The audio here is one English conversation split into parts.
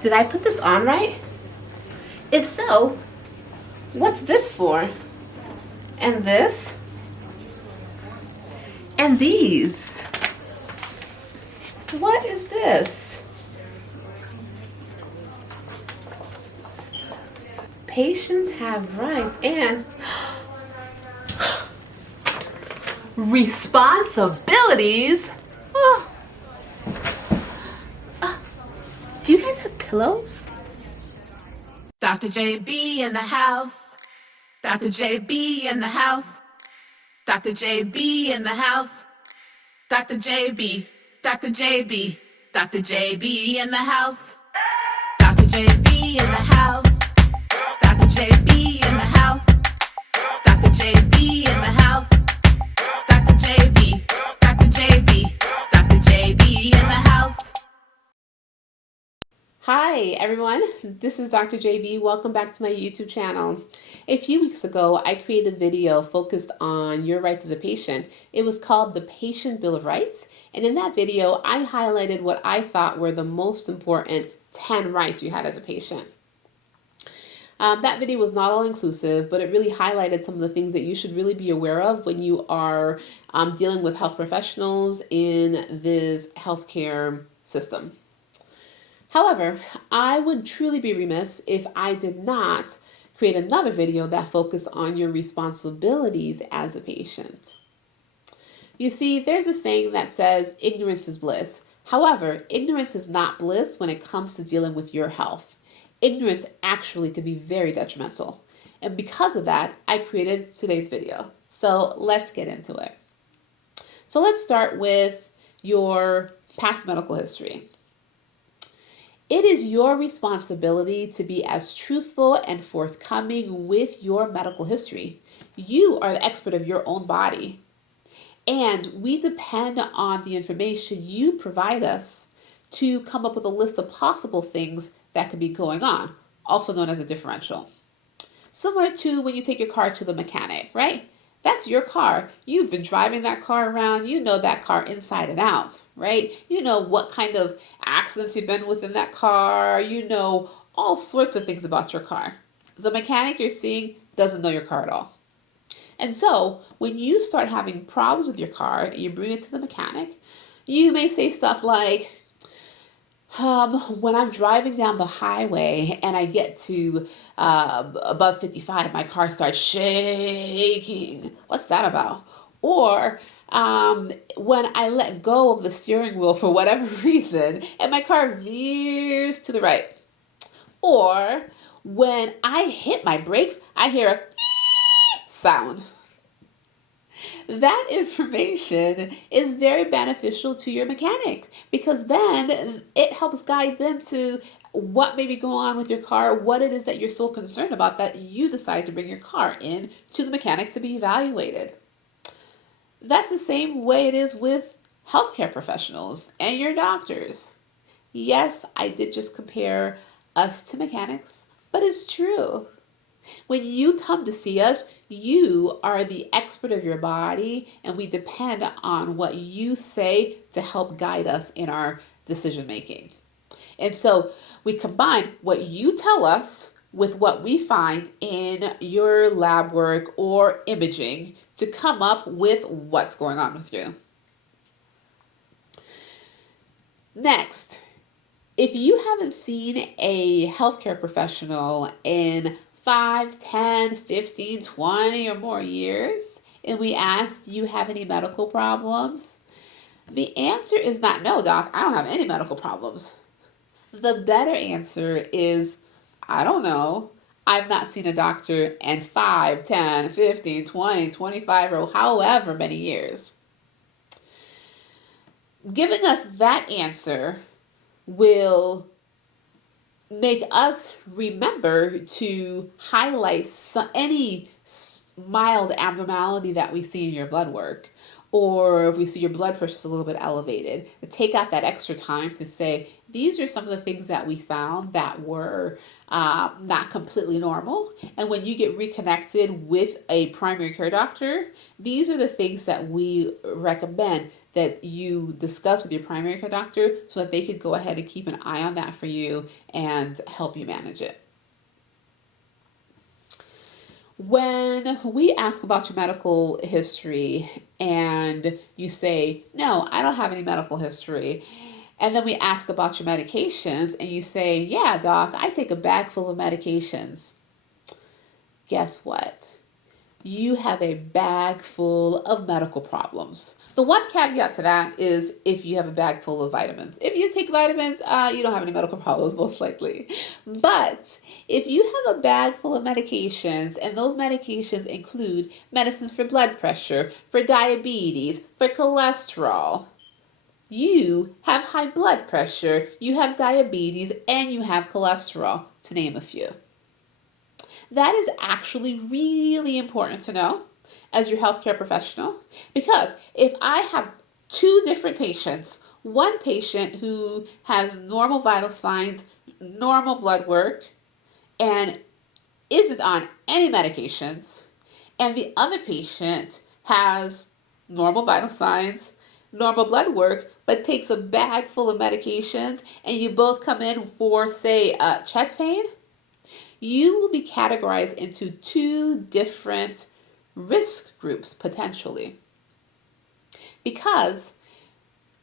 Did I put this on right? If so, what's this for? And this? And these? What is this? Patients have rights and responsibilities. Oh, do you guys have pillows? Dr. JB in the house. Dr. JB in the house. Dr. JB in the house. Dr. JB. Dr. JB. Dr. JB in the house. Dr. JB in the house. Dr. JB in the house. Dr. JB in the house. Dr. JB. Dr. JB. Dr. JB in the house. Hi everyone, this is Dr. JB. Welcome back to my YouTube channel. A few weeks ago, I created a video focused on your rights as a patient. It was called the Patient Bill of Rights, and in that video, I highlighted what I thought were the most important 10 rights you had as a patient. That video was not all inclusive, but it really highlighted some of the things that you should really be aware of when you are dealing with health professionals in this healthcare system. However, I would truly be remiss if I did not create another video that focused on your responsibilities as a patient. You see, there's a saying that says ignorance is bliss. However, ignorance is not bliss when it comes to dealing with your health. Ignorance actually could be very detrimental. And because of that, I created today's video. So let's get into it. So let's start with your past medical history. It is your responsibility to be as truthful and forthcoming with your medical history. You are the expert of your own body, and we depend on the information you provide us to come up with a list of possible things that could be going on, also known as a differential. Similar to when you take your car to the mechanic, right? That's your car. You've been driving that car around. You know that car inside and out, right? You know what kind of accidents you've been within that car. You know all sorts of things about your car. The mechanic you're seeing doesn't know your car at all. And so when you start having problems with your car and you bring it to the mechanic, you may say stuff like, when I'm driving down the highway and I get to above 55, my car starts shaking. What's that about? Or when I let go of the steering wheel for whatever reason and my car veers to the right. Or when I hit my brakes, I hear a sound. That information is very beneficial to your mechanic because then it helps guide them to what may be going on with your car, what it is that you're so concerned about that you decide to bring your car in to the mechanic to be evaluated. That's the same way it is with healthcare professionals and your doctors. Yes, I did just compare us to mechanics, but it's true. When you come to see us, you are the expert of your body, and we depend on what you say to help guide us in our decision making. And so we combine what you tell us with what we find in your lab work or imaging to come up with what's going on with you. Next, if you haven't seen a healthcare professional in 5, 10, 15, 20 or more years, and we asked, do you have any medical problems? The answer is not no, doc, I don't have any medical problems. The better answer is, I don't know. I've not seen a doctor in 5, 10, 15, 20, 25, or however many years. Giving us that answer will make us remember to highlight any mild abnormality that we see in your blood work, or if we see your blood pressure is a little bit elevated, to take out that extra time to say, these are some of the things that we found that were not completely normal. And when you get reconnected with a primary care doctor, these are the things that we recommend that you discuss with your primary care doctor so that they could go ahead and keep an eye on that for you and help you manage it. When we ask about your medical history and you say, no, I don't have any medical history, and then we ask about your medications and you say, yeah, doc, I take a bag full of medications. Guess what? You have a bag full of medical problems. The one caveat to that is if you have a bag full of vitamins. If you take vitamins, you don't have any medical problems, most likely. But if you have a bag full of medications, and those medications include medicines for blood pressure, for diabetes, for cholesterol, you have high blood pressure, you have diabetes, and you have cholesterol, to name a few. That is actually really important to know as your healthcare professional, because if I have two different patients, one patient who has normal vital signs, normal blood work, and isn't on any medications, and the other patient has normal vital signs, normal blood work, but takes a bag full of medications, and you both come in for, say, chest pain, you will be categorized into two different risk groups potentially. Because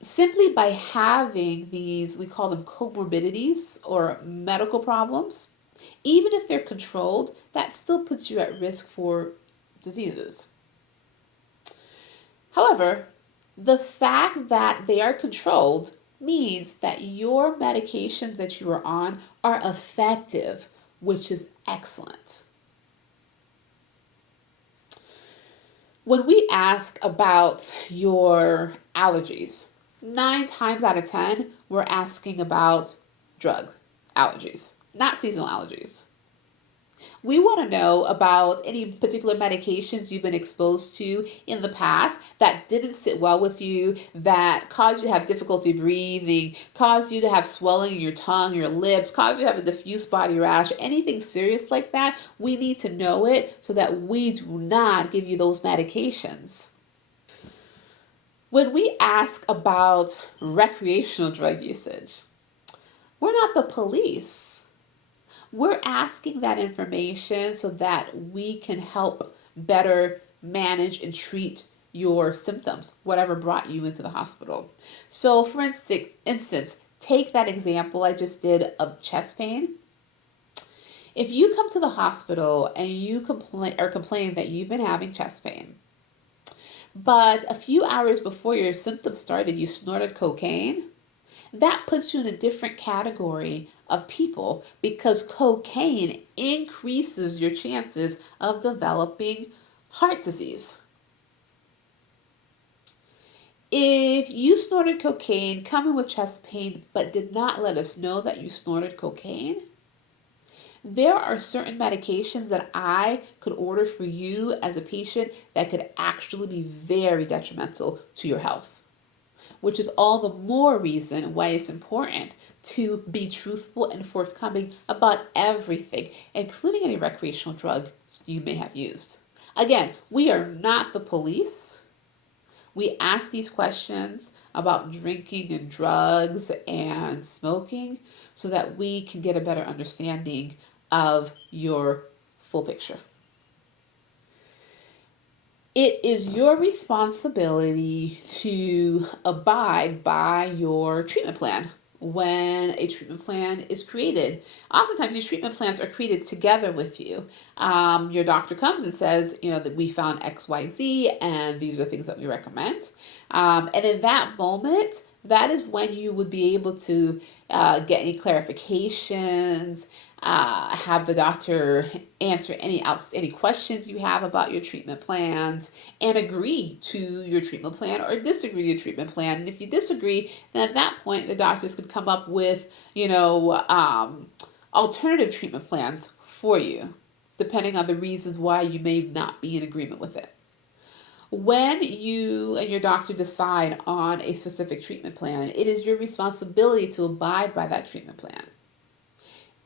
simply by having these, we call them comorbidities or medical problems, even if they're controlled, that still puts you at risk for diseases. However, the fact that they are controlled means that your medications that you are on are effective, which is excellent. When we ask about your allergies, 9 times out of 10, we're asking about drug allergies, not seasonal allergies. We want to know about any particular medications you've been exposed to in the past that didn't sit well with you, that caused you to have difficulty breathing, caused you to have swelling in your tongue, your lips, caused you to have a diffuse body rash, anything serious like that. We need to know it so that we do not give you those medications. When we ask about recreational drug usage, we're not the police. We're asking that information so that we can help better manage and treat your symptoms, whatever brought you into the hospital. So for instance, take that example I just did of chest pain. If you come to the hospital and you complain that you've been having chest pain, but a few hours before your symptoms started, you snorted cocaine, that puts you in a different category of people because cocaine increases your chances of developing heart disease. If you snorted cocaine, come in with chest pain, but did not let us know that you snorted cocaine, there are certain medications that I could order for you as a patient that could actually be very detrimental to your health, which is all the more reason why it's important to be truthful and forthcoming about everything, including any recreational drugs you may have used. Again, we are not the police. We ask these questions about drinking and drugs and smoking so that we can get a better understanding of your full picture. It is your responsibility to abide by your treatment plan when a treatment plan is created. Oftentimes, these treatment plans are created together with you. Your doctor comes and says, that we found X, Y, Z, and these are things that we recommend. And in that moment, that is when you would be able to get any clarifications, have the doctor answer any questions you have about your treatment plans, and agree to your treatment plan or disagree to your treatment plan. And if you disagree, then at that point, the doctors could come up with, alternative treatment plans for you, depending on the reasons why you may not be in agreement with it. When you and your doctor decide on a specific treatment plan, it is your responsibility to abide by that treatment plan.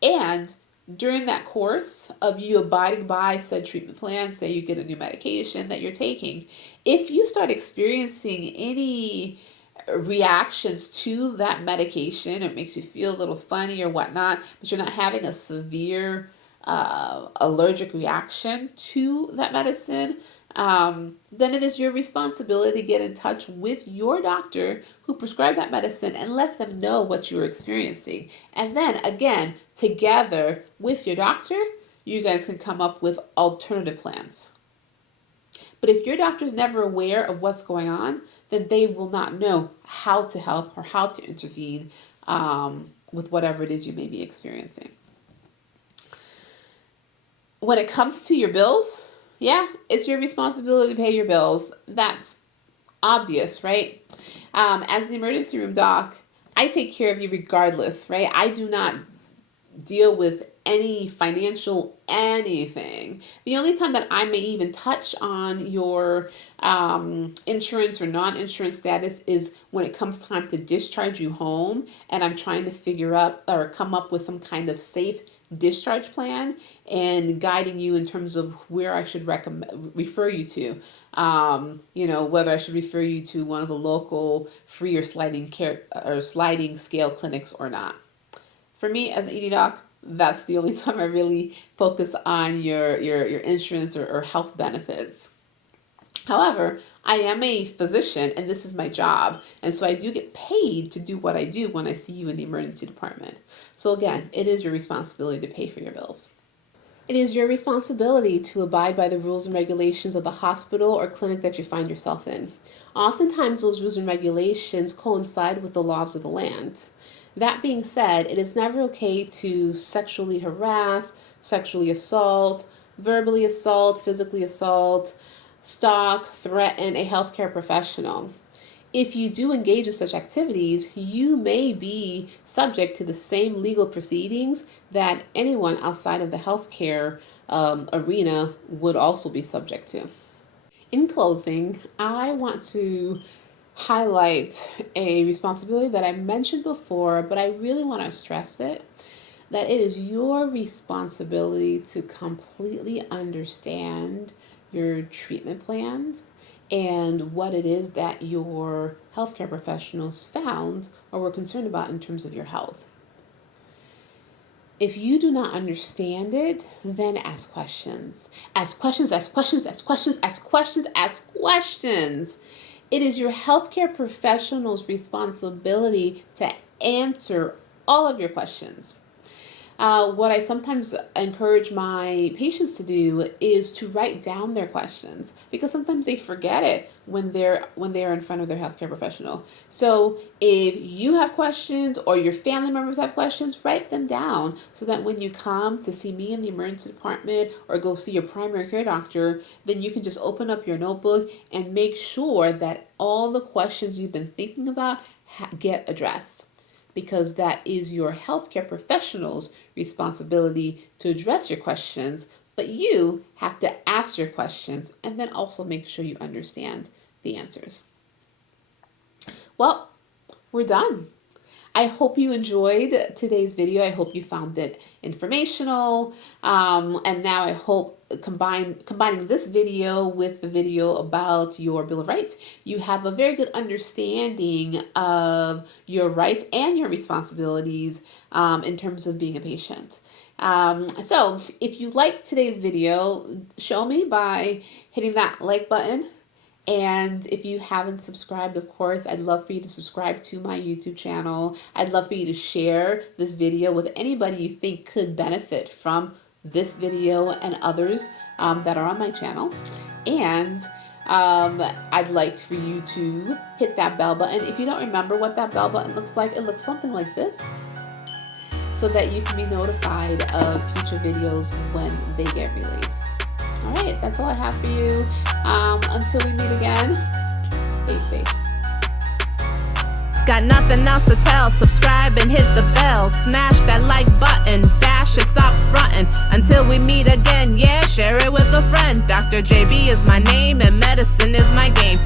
And during that course of you abiding by said treatment plan, say you get a new medication that you're taking, if you start experiencing any reactions to that medication, it makes you feel a little funny or whatnot, but you're not having a severe allergic reaction to that medicine, then it is your responsibility to get in touch with your doctor who prescribed that medicine and let them know what you're experiencing. And then again, together with your doctor, you guys can come up with alternative plans. But if your doctor is never aware of what's going on, then they will not know how to help or how to intervene with whatever it is you may be experiencing. When it comes to your bills, yeah, it's your responsibility to pay your bills. That's obvious, right? As an emergency room doc, I take care of you regardless, right? I do not deal with any financial anything. The only time that I may even touch on your insurance or non-insurance status is when it comes time to discharge you home, and I'm trying to figure out or come up with some kind of safe discharge plan and guiding you in terms of where I should refer you to. Whether I should refer you to one of the local free or sliding scale clinics or not. For me as an ED doc, that's the only time I really focus on your insurance or health benefits. However, I am a physician and this is my job. And so I do get paid to do what I do when I see you in the emergency department. So again, it is your responsibility to pay for your bills. It is your responsibility to abide by the rules and regulations of the hospital or clinic that you find yourself in. Oftentimes, those rules and regulations coincide with the laws of the land. That being said, it is never okay to sexually harass, sexually assault, verbally assault, physically assault, stalk, threaten a healthcare professional. If you do engage in such activities, you may be subject to the same legal proceedings that anyone outside of the healthcare arena would also be subject to. In closing, I want to highlight a responsibility that I mentioned before, but I really want to stress it, that it is your responsibility to completely understand your treatment plans and what it is that your healthcare professionals found or were concerned about in terms of your health. If you do not understand it, then ask questions. Ask questions, ask questions, ask questions, ask questions, ask questions. It is your healthcare professional's responsibility to answer all of your questions. What I sometimes encourage my patients to do is to write down their questions, because sometimes they forget it when they're in front of their healthcare professional. So if you have questions or your family members have questions, write them down so that when you come to see me in the emergency department or go see your primary care doctor, then you can just open up your notebook and make sure that all the questions you've been thinking about get addressed. Because that is your healthcare professional's responsibility to address your questions, but you have to ask your questions and then also make sure you understand the answers. Well, we're done. I hope you enjoyed today's video. I hope you found it informational. And now I hope combining this video with the video about your Bill of Rights, you have a very good understanding of your rights and your responsibilities in terms of being a patient. So if you like today's video, show me by hitting that like button. And if you haven't subscribed, of course, I'd love for you to subscribe to my YouTube channel. I'd love for you to share this video with anybody you think could benefit from this video and others that are on my channel. And I'd like for you to hit that bell button. If you don't remember what that bell button looks like, it looks something like this, so that you can be notified of future videos when they get released. All right, that's all I have for you. Until we meet again, stay safe. Got nothing else to tell. Subscribe and hit the bell. Smash that like button. Dash and stop frontin'. Until we meet again, yeah, share it with a friend. Dr. JB is my name and medicine is my game.